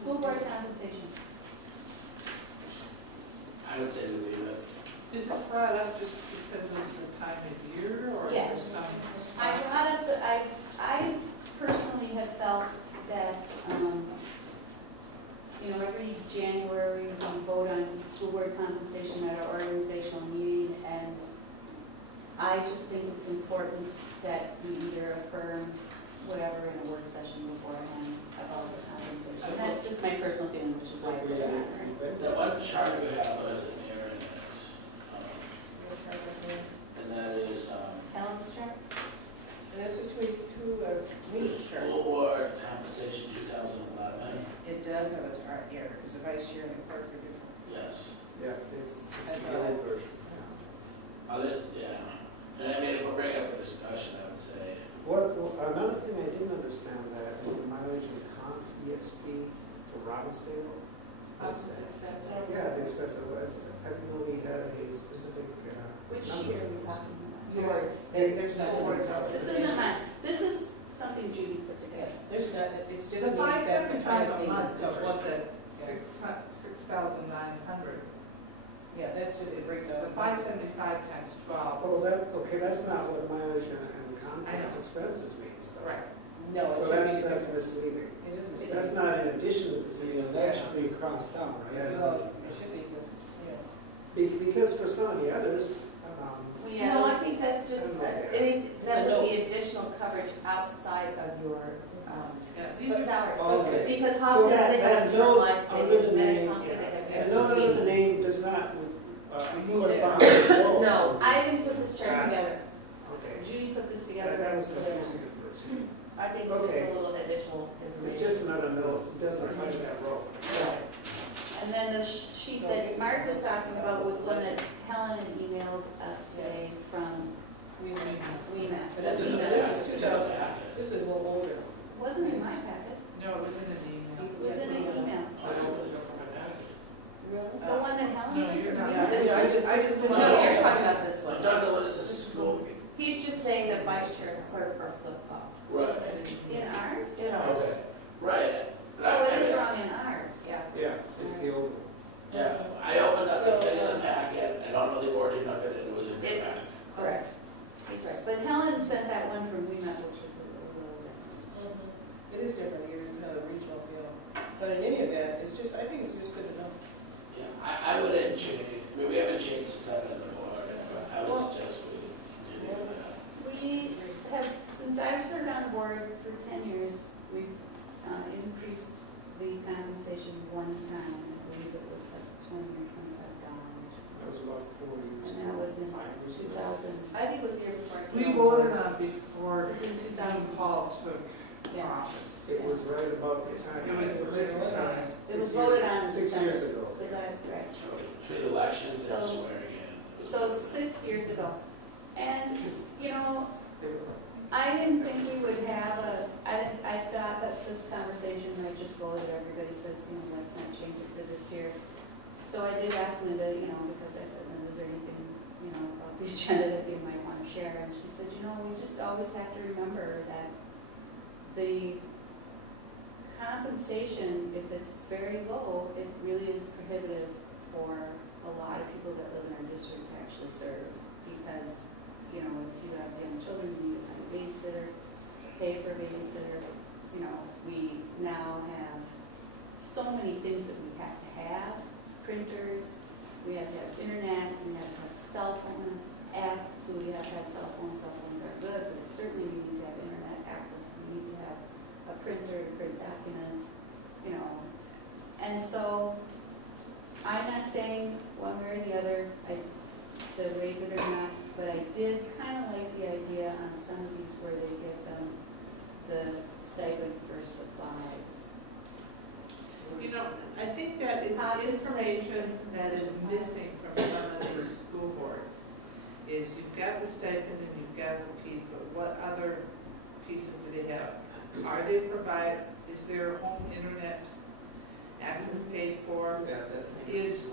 School board compensation. I would say we leave it. Is this brought up just because of the time of year, or Yes. is there some? I brought up I personally have felt that, every January we vote on school board compensation at our organizational meeting, and I just think it's important that we either affirm whatever in a work session beforehand about the compensation. That's just my personal feeling, which is why I put it on there. That one chart we have is an error in it. And that is, Helen's chart? And that's a meeting chart. School board compensation 2011. It does have a chart here, because the vice chair and the clerk are different. Yes. Yeah, it's That's the all. old version. Yeah. And I mean, if we're bringing up for discussion, I would say, Another thing I didn't understand that is the mileage and comp EXP for Robbinsdale. Yeah, the expensive. Have you only had a specific Which number? year are we talking about? Yours. There's not. This isn't mine. This is something Judy put together. There's not, it's just The means that the kind $575 of a thing month that's is what covered. the 6,900. Yeah, that's just a The breakdown. 575 times 12. Oh, that's not what mileage and conference know. expenses means, though. Right. No, it So should be that's different. misleading. It is misleading. That's not in addition to the Yeah, 60. that should be crossed out, right? No, it should be just, Because for some of the others, No, I think that's just, that would be additional coverage outside of your Yeah, these are, salary. Okay. Because So how that- they have that a term note life, they under the have name, Medtronic, they and have note under the FCC. name does not correspond to the role. No. I didn't put this chart Got it. together. Okay. Judy put this together. That was confusing at first. I think it's just Okay. a little additional It's information. just another note, it doesn't reflect that role. Right. And then the sheet that Mark was talking about was one that Helen had emailed us today from WEMAT. But that's in the this packet. is It's in the 2000. packet. This is a little older. Wasn't in my packet. no, it was in an email. It was in an email. Oh, I opened it up for my packet. The one that Helen No, sent? you're not. Yeah, This I said. No, you're talking about this I'm one. talking about this is school. He's just saying that vice chair and clerk are flip-flop. Right. In ours? Okay. Right. But Oh, it is I, wrong in ours. Yeah. Yeah, it's the old one. yeah, I opened up the thing in the packet. I don't know the origin of it, and it was in the It's- packet. Correct. That's right. But Helen sent that one from WEMAT, which was a little different. It is different, you're kind of regional feel. But in any event, it's just, I think it's just good to know. Yeah, I wouldn't change, I mean, we haven't changed that in the board, but I would suggest we continue with that. We have, since I've served on the board for 10 years, we've increased the compensation one time. I believe it was like $20 or $25. That was about 4 years And ago. that was in 5 years ago. 2000. I think it was the year before. We voted on it before It was in 2000. Paul took Yeah. office. It was right about the time. It was this time. It was voted on in 6 December. years ago. Was that right? So between elections and So- swearing in. So 6 years ago. And, They were- I didn't think we would have I thought that this conversation might just go that everybody says, let's not change it for this year. So I did ask Linda, because I said, Linda, is there anything, about the agenda that you might want to share? And she said, we just always have to remember that the compensation, if it's very low, it really is prohibitive for a lot of people that live in our district to actually serve. Because, if you have young children, you need to find a babysitter, pay for a babysitter. We now have so many things that we have to have. Printers, we have to have internet, we have to have cell phone app, so we have to have cell phones. Cell phones are good, but certainly we need to have internet access. We need to have a printer to print documents, And so I'm not saying one way or the other to raise it or not, but I did kind of like the idea on some of these where they give them the stipend for supplies. I think that is information that is missing from some of these school boards. Is you've got the stipend and you've got the piece, but what other pieces do they have? Is there home internet access paid for? Yeah, that Is,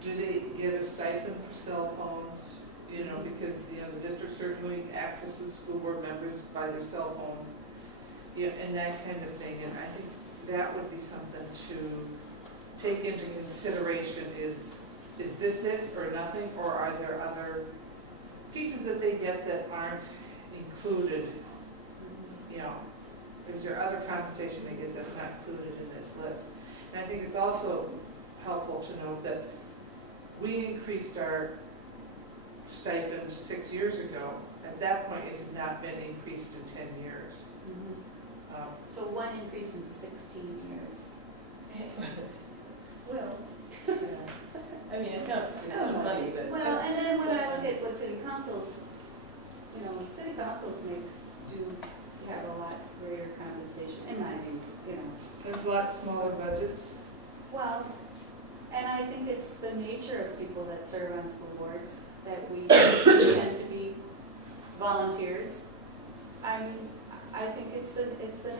do they get a stipend for cell phones? Because, the district certainly accesses school board members by their cell phones. Yeah, and that kind of thing, and I think that would be something to take into consideration. Is this it or nothing, or are there other pieces that they get that aren't included? You know, is there other compensation they get that's not included in this list? And I think it's also helpful to note that we increased our stipend 6 years ago. At that point, it had not been increased in 10 years. So one increase in 16 years. Well, I mean, it's kind of funny, but. Well, and then when I look at what city councils, you know, city councils do have a lot greater compensation, in my opinion, you know. There's a lot smaller budgets. Well, and I think it's the nature of people that serve on school boards, that we tend to be volunteers. I mean, I think it's the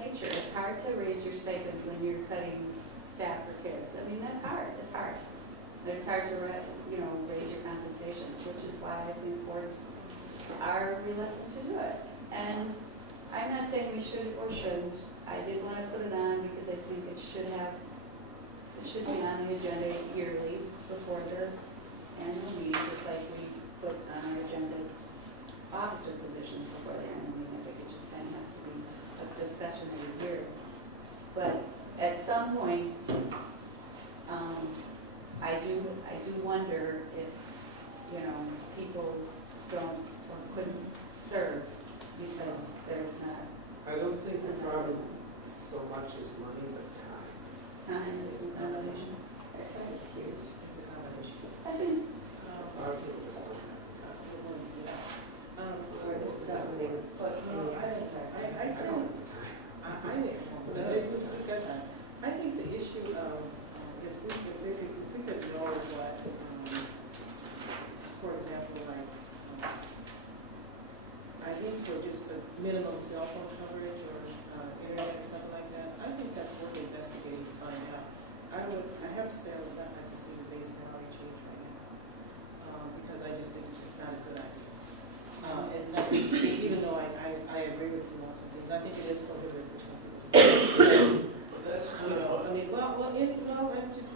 nature. It's hard to raise your stipend when you're cutting staff for kids. I mean, that's hard. It's hard. It's hard to, you know, raise your compensation, which is why I think boards are reluctant to do it. And I'm not saying we should or shouldn't. I did want to put it on because I think it should be on the agenda yearly before their annual meeting, just like we put on our agenda officer positions before their annual meeting. I think it just kind of has to be a discussion every year. But at some point, I do wonder if, you know, people don't or couldn't serve because there's not. I don't think the problem so much is money, but time. Time is a combination. It's huge. It's a combination. I think. A lot of people just don't have the time. Or this is something they would put in the I think the issue of if we could lower what, for example, like I think for just the minimum cell phone coverage or internet or something like that, I think that's worth investigating to find out. I have to say I would not like to see the base salary change right now because I just think it's not a good idea. And that is, even though I agree with you on some things, I think it is prohibitive for some people to say. That's You know, I mean,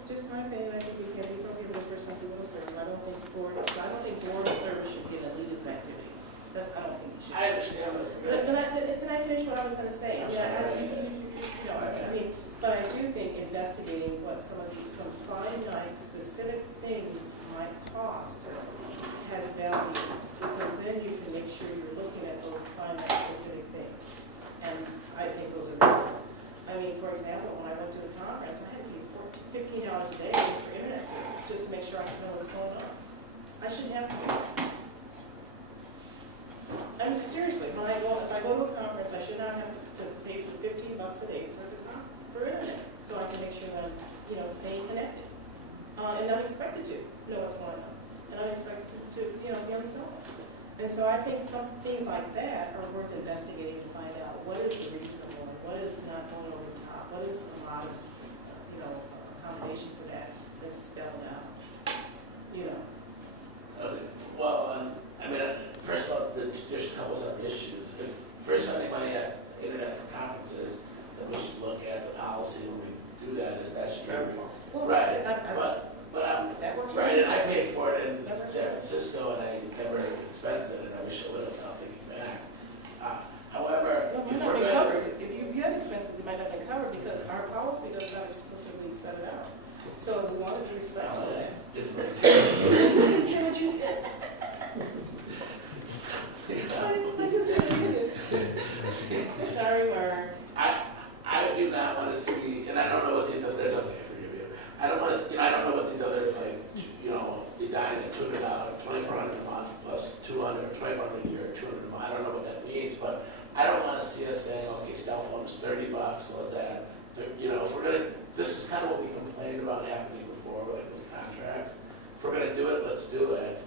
just my opinion, I think we can be prohibitive for some people to serve. I don't think board service should be an elitist activity. I don't think it should. I understand what you're Can I finish what I was going to say? I'm Yeah, sorry. I mean, but I do think investigating what some finite specific things might cost has value, because then you can make sure you're looking at those finite specific things. And I think those are reasonable. I mean, for example, when I went to the conference, I had to be $15 a day just for internet service, just to make sure I could know what's going on. I shouldn't have to do that. I mean, seriously, if I go to a conference, I should not have to pay for $15 a day for internet, so I can make sure that I'm, you know, staying connected. And I'm expected to know what's going on. And I'm expected to you know, be on the cell phone. And so I think some things like that are worth investigating to find out what is the reasonable, what is not going over the top, what is a modest, you know, accommodation for that that's spelled out, you know. Okay. Well, I mean, first of all, there's a couple separate issues. First, I think when you have internet for conferences, then we should look at the policy when we do that. Is that should be Well, right? But that works right, and I paid for it in San Francisco, and I never expensed it, and I wish I would have. I'll take it back. However, no, if might not we're be going covered. If you had expenses, it might not be covered because our policy does not explicitly set it out. So we want to be respectful of that. it's very Please do what you did. I just did it. Sorry, Mark. I do not want to see, and I don't know what these other. That's okay for you. I don't want to. I don't know what these other be dying at $200, $2,400 a month plus $200, $2,500 a year, $200 a month. I don't know what that means, but I don't want to see us saying, okay, cell phone is $30, so let's add. If we're gonna, this is kind of what we complained about happening before, like with contracts. If we're gonna do it, let's do it.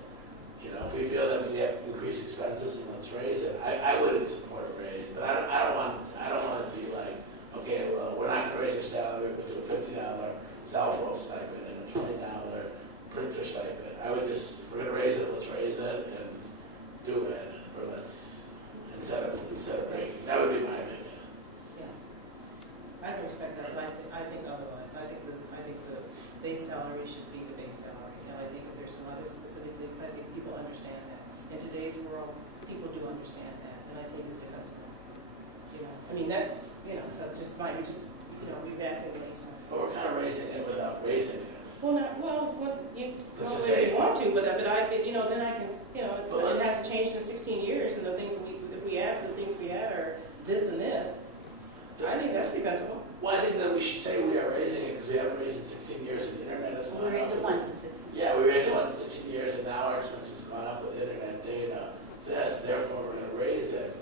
If we feel that we have increased expenses, then let's raise it. I wouldn't support a raise, but I don't want to be like, okay, well, we're not gonna raise your salary, but do a $50 cell phone stipend and a $20 printer stipend. I would just, if we're gonna raise it, let's raise it and do it, or let's instead of breaking. That would be my opinion. I can respect that, but I I think otherwise. I think the base salary should be the base salary. And I think if there's some other specific things, I think people understand that. In today's world, people do understand that. And I think it's defensible. You know, I mean, that's, you know, so just fine. We just, you know, we back and raise them. But we're kind of raising it without raising it. Well, not, well, what, you go Let's just where say- you want to, but I, you know, then I can, you know, Well, it let's- hasn't changed in 16 years, and the things if we add, the things we add are this and this. I think that's defensible. Well, I think that we should say we are raising it because we haven't raised it in 16 years and the internet has We gone up. raised it once in 16. Yeah, we raised it once in 16 years and now our expenses have gone up with internet data. Therefore, we're going to raise it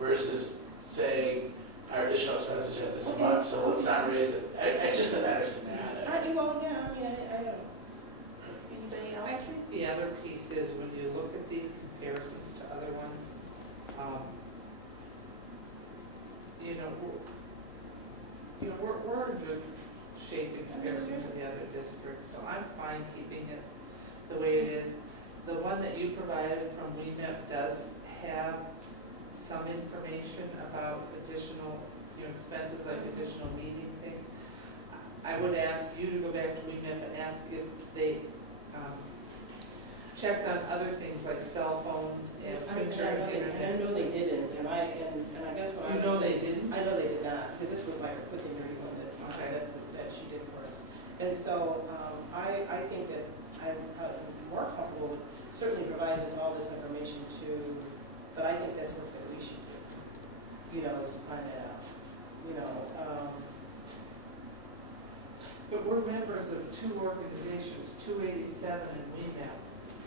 versus saying our additional expenses are this much, so let's not raise it. It's just a matter of semantics. Well, yeah, I mean, I don't know. Anybody I else? think the other piece is when you look at these comparisons to other ones, we're in good shape in comparison to the other districts, so I'm fine keeping it the way it is. The one that you provided from WEMIP does have some information about additional, expenses like additional meeting things. I would ask you to go back to WEMIP and ask if they checked on other things like cell phones and printer and I internet. know they didn't, and I guess what I You was. know they didn't? I know they did not, because this was like a quick and dirty one that she did for us. And so I think that I'm more comfortable with certainly providing us all this information to, but I think that's what we should do, is to find that out, But we're members of two organizations, 287 and WEMAP.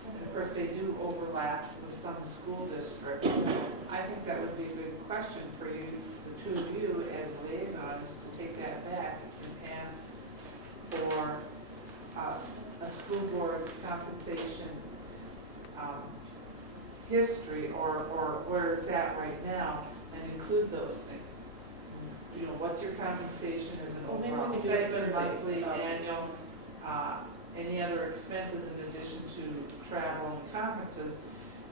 And of course, they do overlap with some school districts. I think that would be a good question for you, the two of you as liaisons, to take that back and ask for a school board compensation history or where it's at right now and include those things. What's your compensation as an Well, maybe overall we can do a stipend, survey. monthly, annual, any other expenses in addition to travel and conferences,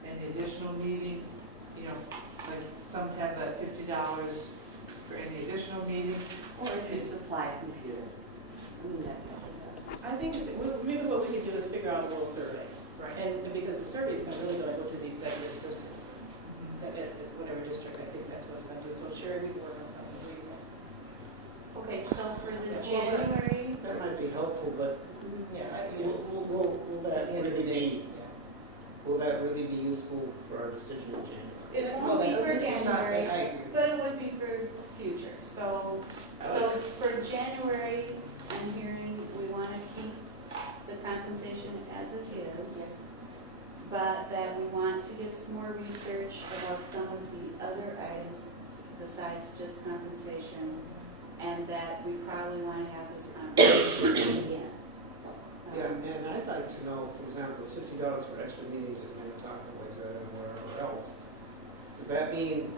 any additional meeting, like some have that $50 for any additional meeting. Or if you supply a computer. That helps. I think maybe what we could do is figure out a little survey. Right. And because the survey is really going to go to the executive assistant at whatever district, I think that's what it's going to do. So Sherry, we can work on something. What do you think? Okay, so for the January, That might be helpful, but Yeah, will that at the end of the really day. be useful for our decision in January? it Well, won't be for this is not- January, I agree. but it would be for future. So for January, I'm hearing we want to keep the compensation as it is, but that we want to get some more research about some of the other items besides just compensation, and that we probably want to have this conversation again. Yeah, and I'd like to know, for example, it's $50 for extra meetings if we're going to talk to Wayzata or wherever else. Does that mean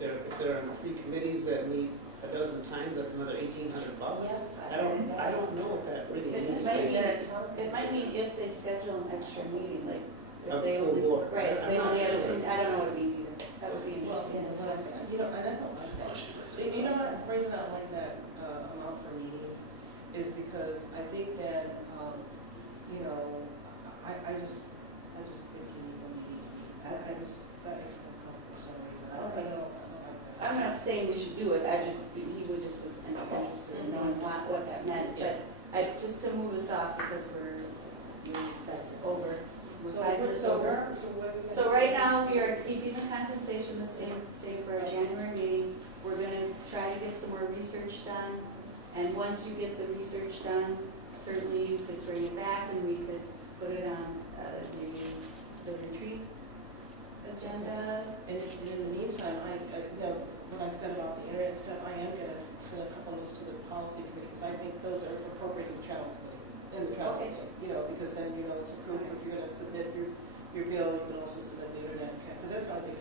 if there are 3 committees that meet a dozen times, that's another $1,800? Yes, I don't know what that really It means. might mean if they schedule an extra meeting, like if Of they full only, board. right, if they I'm not only have, sure. I don't know what it means either. That would be Well, interesting. and I don't like that. You know what, the reason I don't like that amount for meetings is because I think that, I just think you need a meeting. That makes me uncomfortable for some reason. I don't know. I'm not saying we should do it, he was interested in knowing what that meant, but just to move us off because we're over, we're 5 minutes over. So right now, we are keeping the compensation the same for our January meeting. We're gonna try to get some more research done, and once you get the research done, certainly you could bring it back and we could put it on the retreat agenda. And in the meantime, when I said about the internet stuff, I am going to send a couple notes to the policy committee, because I think those are appropriate in the travel committee, Okay. because then, it's approved. If you're going to submit your bill, you can also submit the internet, because that's what I think